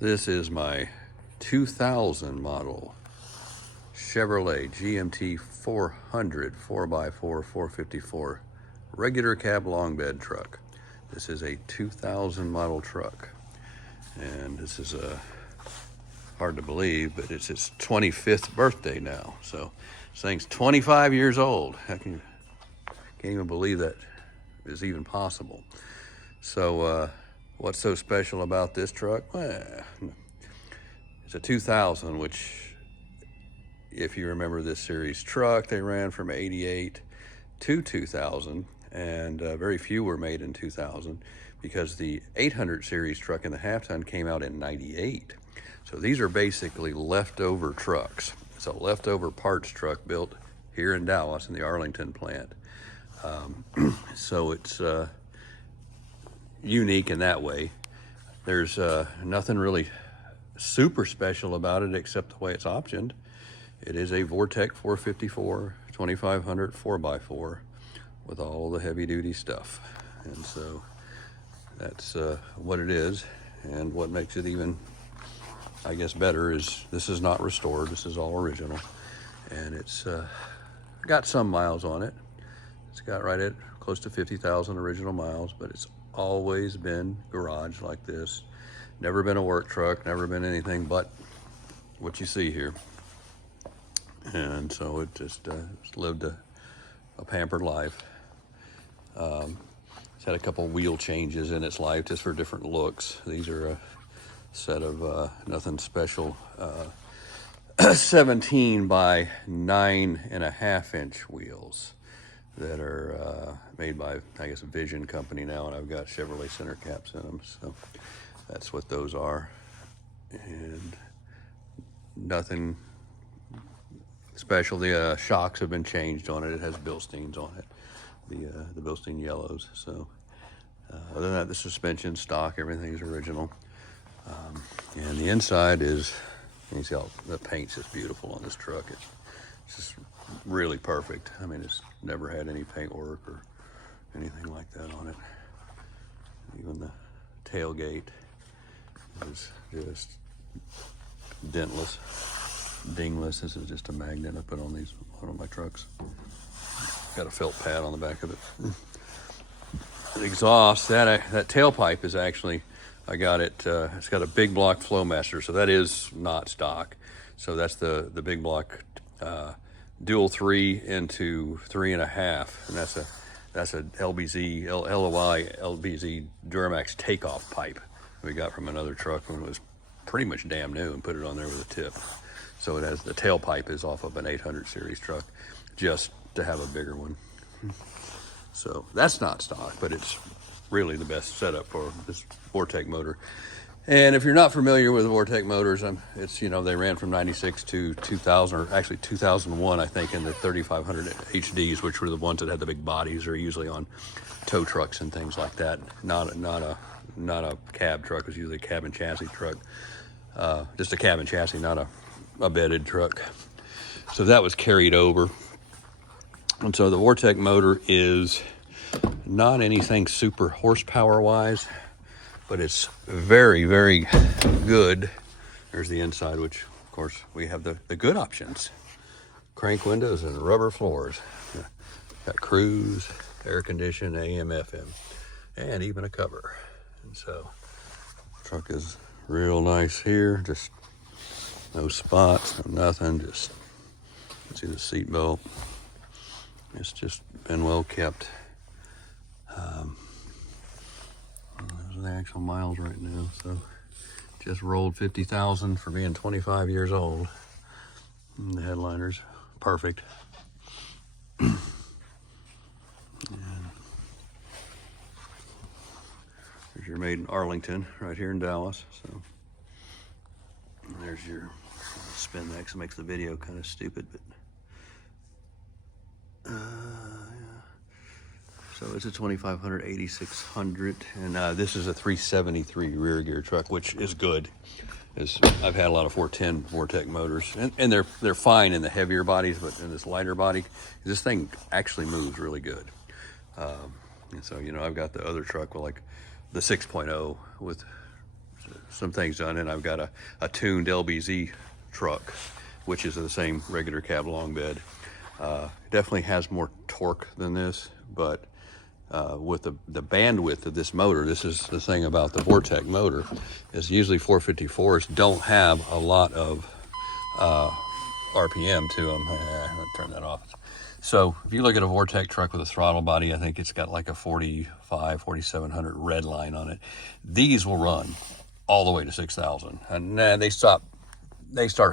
This is my 2000 model Chevrolet GMT 400 4x4 454 regular cab long bed truck. This is a 2000 model truck, and this is hard to believe, but it's its 25th birthday now. So this thing's 25 years old. I can't even believe that is even possible. So what's so special about this truck? Well, it's a 2000, which, if you remember this series truck, they ran from 88 to 2000, and very few were made in 2000 because the 800 series truck in the half-ton came out in 98. So these are basically leftover trucks. It's a leftover parts truck built here in Dallas in the Arlington plant. So it's unique in that way. There's nothing really super special about it except the way it's optioned. It is a Vortec 454 2500 4x4 with all the heavy duty stuff. And so that's what it is. And what makes it even, I guess, better is this is not restored. This is all original. And it's got some miles on it. It's got right at close to 50,000 original miles, but it's always been garage like this. Never been a work truck, never been anything but what you see here. And so it just lived a pampered life. It's had a couple wheel changes in its life just for different looks. These are a set of nothing special 17 by 9.5 inch wheels that are made by, I guess, a Vision company now, and I've got Chevrolet center caps in them. So that's what those are. And nothing special. The shocks have been changed on it. It has Bilsteins on it, the Bilstein yellows. So other than that, the suspension stock, everything's original. And the inside is, you see how the paint's just beautiful on this truck. It's just really perfect. I mean, it's never had any paint work or anything like that on it. Even the tailgate is just dentless, dingless. This is just a magnet I put on on my trucks. Got a felt pad on the back of it. The exhaust, that tailpipe is actually, I got it, it's got a big block Flowmaster, so that is not stock. So that's the big block dual 3 into 3.5, and that's a LBZ, LOI LBZ Duramax takeoff pipe we got from another truck when it was pretty much damn new, and put it on there with a tip. So it has, the tailpipe is off of an 800 series truck, just to have a bigger one. So that's not stock, but it's really the best setup for this Vortec motor. And if you're not familiar with Vortec motors, it's, you know, they ran from 96 to 2000, or actually 2001, I think, in the 3500 HDs, which were the ones that had the big bodies. They're usually on tow trucks and things like that. Not a cab truck. It was usually a cab and chassis truck. Just a cab and chassis, not a bedded truck. So that was carried over. And so the Vortec motor is not anything super horsepower wise, but it's very, very good. There's the inside, which of course we have the good options. Crank windows and rubber floors. Got cruise, air condition, AM, FM, and even a cover. And so the truck is real nice here. Just no spots, no nothing. Just see the seat belt. It's just been well kept. Those are the actual miles right now. So just rolled 50,000 for being 25 years old. And the headliner's perfect. And there's your made in Arlington, right here in Dallas. So there's your spin that, 'cause it makes the video kind of stupid, but yeah. So it's a 2500 8600, and this is a 373 rear gear truck, which is good. I've had a lot of 410 Vortec motors, and they're fine in the heavier bodies, but in this lighter body, this thing actually moves really good. And so, you know, I've got the other truck with like the 6.0 with some things done, and I've got a tuned LBZ truck, which is the same regular cab long bed. Definitely has more torque than this, but with the bandwidth of this motor, this is the thing about the Vortec motor, is usually 454s don't have a lot of RPM to them. I'll turn that off. So if you look at a Vortec truck with a throttle body, I think it's got like a 4700 red line on it. These will run all the way to 6,000, and they start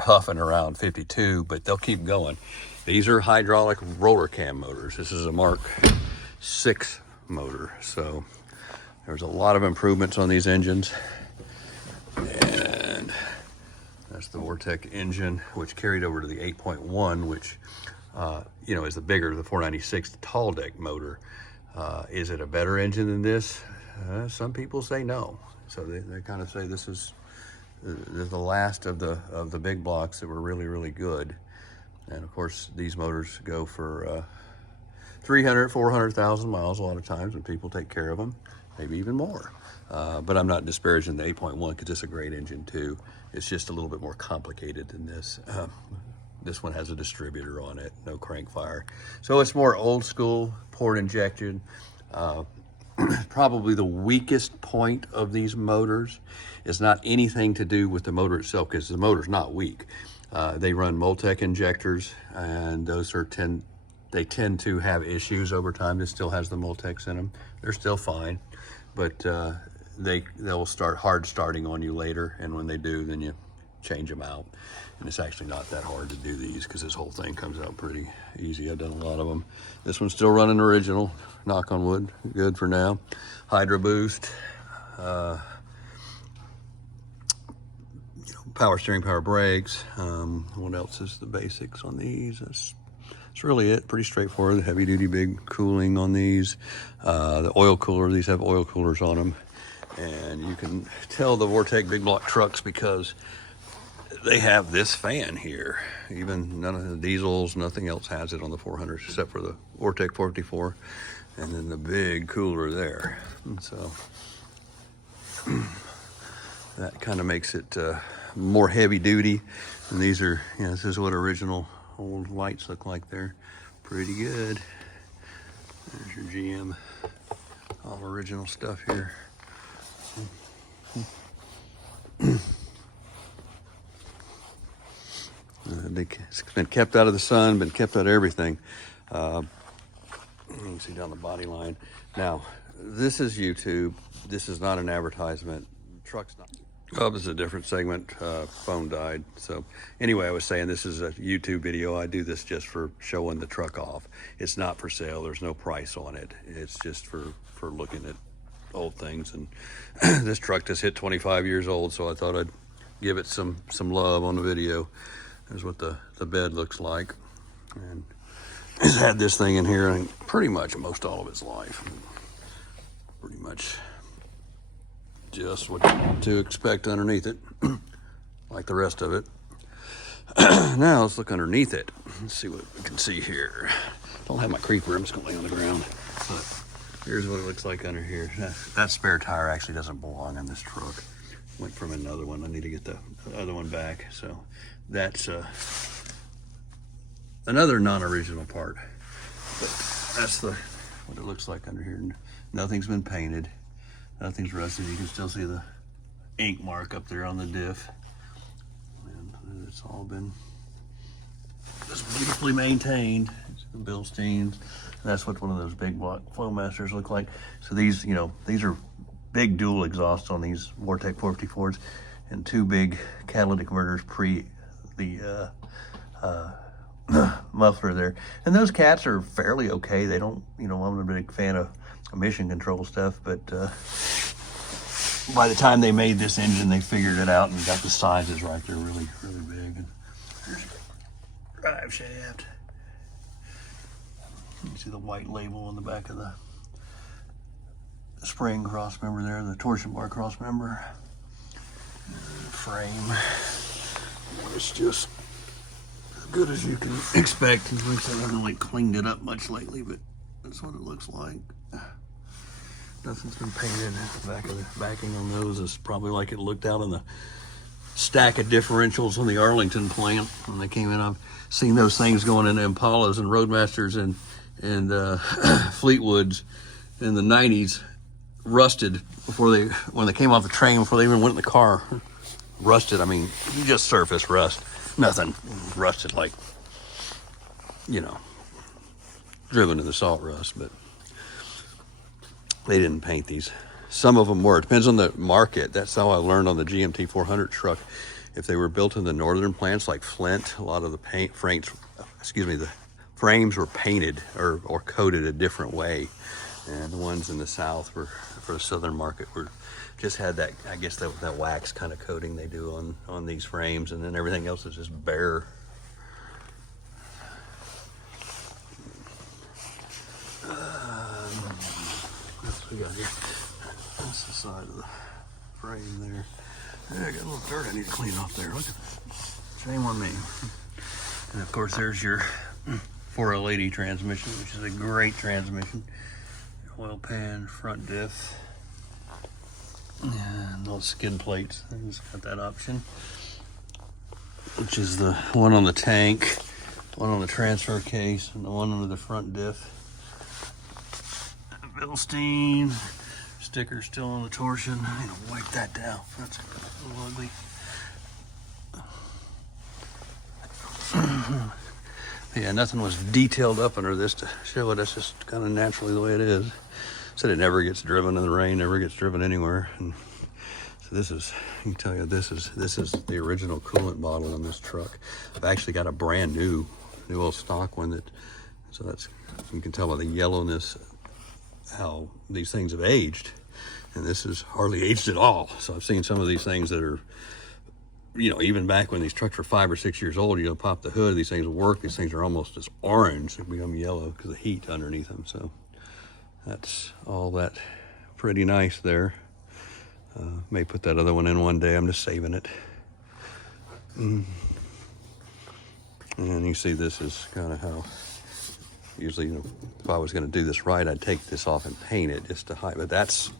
huffing around 52, but they'll keep going. These are hydraulic roller cam motors. This is a Mark 6 motor, so there's a lot of improvements on these engines. And that's the Vortec engine, which carried over to the 8.1, which you know, is the bigger, the 496 tall deck motor. Is it a better engine than this? Some people say no. So they kind of say this is the last of the big blocks that were really, really good. And of course, these motors go for 300, 400,000 miles a lot of times when people take care of them, maybe even more. But I'm not disparaging the 8.1 because it's a great engine too. It's just a little bit more complicated than this. This one has a distributor on it, no crank fire. So it's more old school, port injection. Probably the weakest point of these motors is not anything to do with the motor itself, because the motor's not weak. They run Multec injectors, and those they tend to have issues over time. This still has the Multecs in them. They're still fine, but they'll start hard starting on you later, and when they do, then you change them out. And it's actually not that hard to do these, because this whole thing comes out pretty easy. I've done a lot of them. This one's still running original, knock on wood, good for now. Hydro Boost, power steering, power brakes. What else is the basics on these? That's really it. Pretty straightforward. Heavy duty big cooling on these. The oil cooler, these have oil coolers on them. And you can tell the Vortec big block trucks because they have this fan here. Even none of the diesels, nothing else has it on the 400s except for the Vortec 454, and then the big cooler there. And so that kind of makes it more heavy duty. And these are, this is what original old lights look like there. Pretty good. There's your GM, all original stuff here. It's been kept out of the sun, been kept out of everything. You can see down the body line. Now, this is YouTube. This is not an advertisement. Truck's not. Oh, this is a different segment. Phone died. So anyway, I was saying this is a YouTube video. I do this just for showing the truck off. It's not for sale. There's no price on it. It's just for looking at old things. And this truck just hit 25 years old, so I thought I'd give it some love on the video. Here's what the bed looks like. And it's had this thing in here, I think, pretty much most all of its life. Pretty much just what to expect underneath it, like the rest of it. Now let's look underneath it. Let's see what we can see here. Don't have my creeper, I'm just gonna lay on the ground. But here's what it looks like under here. That spare tire actually doesn't belong in this truck. Went from another one. I need to get the other one back. So that's another non-original part. But that's what it looks like under here. Nothing's been painted. Nothing's rusted. You can still see the ink mark up there on the diff. And it's all been just beautifully maintained. It's the Bilsteins. That's what one of those big block Flowmasters look like. So these, these are big dual exhausts on these Vortec 454s, and two big catalytic converters pre the muffler there. And those cats are fairly okay. They don't, I'm a big fan of emission control stuff, but by the time they made this engine, they figured it out and got the sizes right. They're really, really big. And there's the drive shaft. You see the white label on the back of the spring cross member there, the torsion bar cross member. Frame. It's just as good as you can expect. Like I said, I haven't cleaned it up much lately, but that's what it looks like. Nothing's been painted. The back of the backing on those is probably like it looked out on the stack of differentials on the Arlington plant when they came in. I've seen those things going into Impalas and Roadmasters and Fleetwoods in the 90s, rusted when they came off the train, before they even went in the car. Rusted, I mean, just surface rust. Nothing rusted like, driven to the salt rust, but they didn't paint these. Some of them were. It depends on the market. That's how I learned on the GMT 400 truck. If they were built in the northern plants like Flint, a lot of the the frames were painted or coated a different way. And the ones in the south were, for the southern market, just had that, I guess, that wax kind of coating they do on these frames, and then everything else is just bare. What we got here? That's the side of the frame there. Yeah, I got a little dirt I need to clean off there. Look at that. Shame on me. And of course, there's your 4L80 transmission, which is a great transmission. Oil pan, front diff, and those skid plates. It's got that option, which is the one on the tank, one on the transfer case, and the one under the front diff. Bilstein sticker still on the torsion. I need to wipe that down. That's a little ugly. Yeah, nothing was detailed up under this to show it. That's just kind of naturally the way it is. Said it never gets driven in the rain, never gets driven anywhere. And so this is, I can tell you, this is the original coolant bottle in this truck. I've actually got a brand new old stock one so that's, you can tell by the yellowness how these things have aged. And this is hardly aged at all. So I've seen some of these things that are, even back when these trucks were 5 or 6 years old, pop the hood, these things work. These things are almost as orange. They become yellow because of the heat underneath them. So that's all that pretty nice there. May put that other one in one day. I'm just saving it. And you see this is kind of how, usually, if I was going to do this right, I'd take this off and paint it just to hide. But that's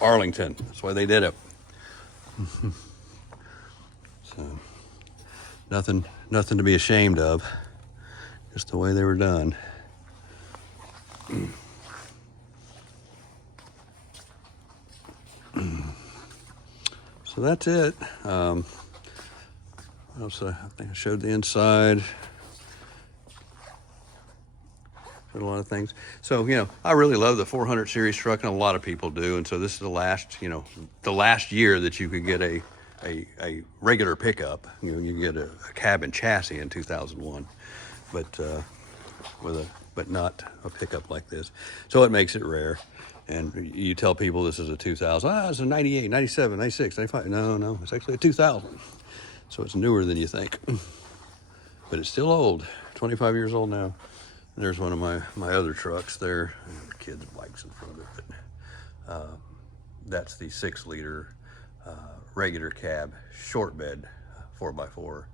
Arlington. That's why they did it. So nothing to be ashamed of. Just the way they were done. So that's it. Also, I think I showed the inside. Showed a lot of things. So, I really love the 400 series truck, and a lot of people do. And so this is the last year that you could get a regular pickup. You get a cab and chassis in 2001, but not a pickup like this. So it makes it rare. And you tell people this is a 2000. It's a 98, 97, 96, 95. No, it's actually a 2000. So it's newer than you think. But it's still old, 25 years old now. And there's one of my other trucks there. The kids' bikes in front of it. But, that's the 6-liter regular cab, short bed, 4x4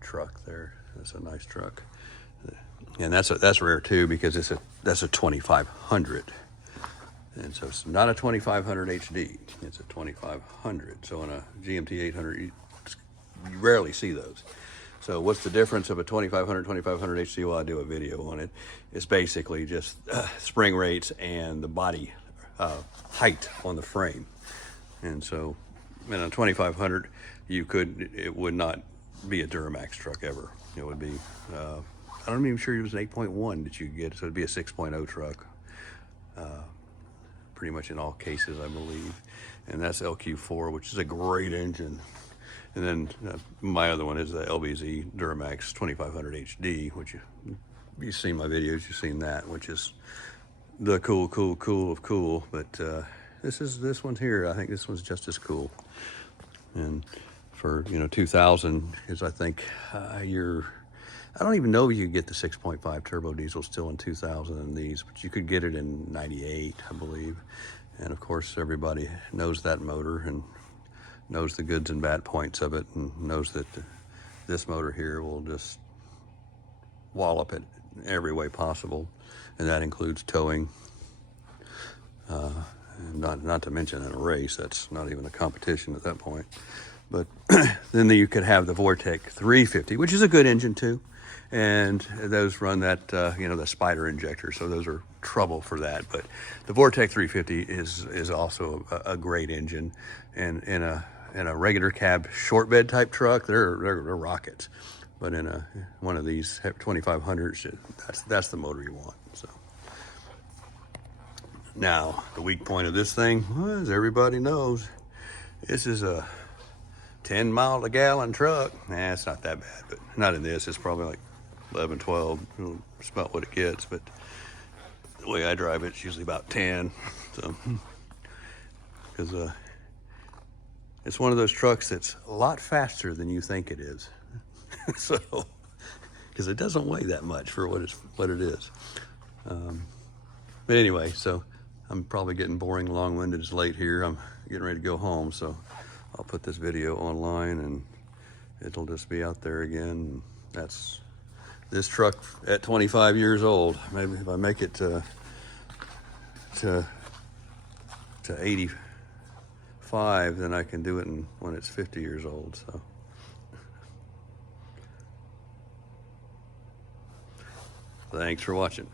truck there. That's a nice truck. And that's rare too, because that's a 2500. And so it's not a 2500 HD, it's a 2500. So on a GMT 800, you rarely see those. So what's the difference of a 2500 HD? Well, I do a video on it. It's basically just spring rates and the body height on the frame. And so in a 2500, it would not be a Duramax truck ever. It would be, I'm even sure it was an 8.1 that you could get, so it'd be a 6.0 truck. Pretty much in all cases, I believe. And that's LQ4, which is a great engine. And then my other one is the LBZ Duramax 2500 HD, which you've seen my videos, you've seen that, which is the cool of cool. But this one's here. I think this one's just as cool. And for 2000, is I think I don't even know if you could get the 6.5 turbo diesel still in 2000 in these, but you could get it in 98, I believe. And of course, everybody knows that motor and knows the goods and bad points of it, and knows that this motor here will just wallop it every way possible. And that includes towing. Not to mention in a race, that's not even a competition at that point. But then you could have the Vortec 350, which is a good engine too. And those run that, the spider injector, so those are trouble for that. But the Vortec 350 is also a great engine, and in a regular cab short bed type truck, they're rockets. But in one of these 2500s, that's the motor you want. So now the weak point of this thing, well, as everybody knows, this is a 10 mile a gallon truck. Nah, it's not that bad, but not in this. It's probably like 11, 12, it's about what it gets, but the way I drive it, it's usually about 10. So, because it's one of those trucks that's a lot faster than you think it is. So, because it doesn't weigh that much for what it is. But anyway, so I'm probably getting boring, long-winded. It's late here. I'm getting ready to go home, so I'll put this video online and it'll just be out there again. That's this truck at 25 years old. Maybe if I make it to 85, then I can do it when it's 50 years old. So thanks for watching.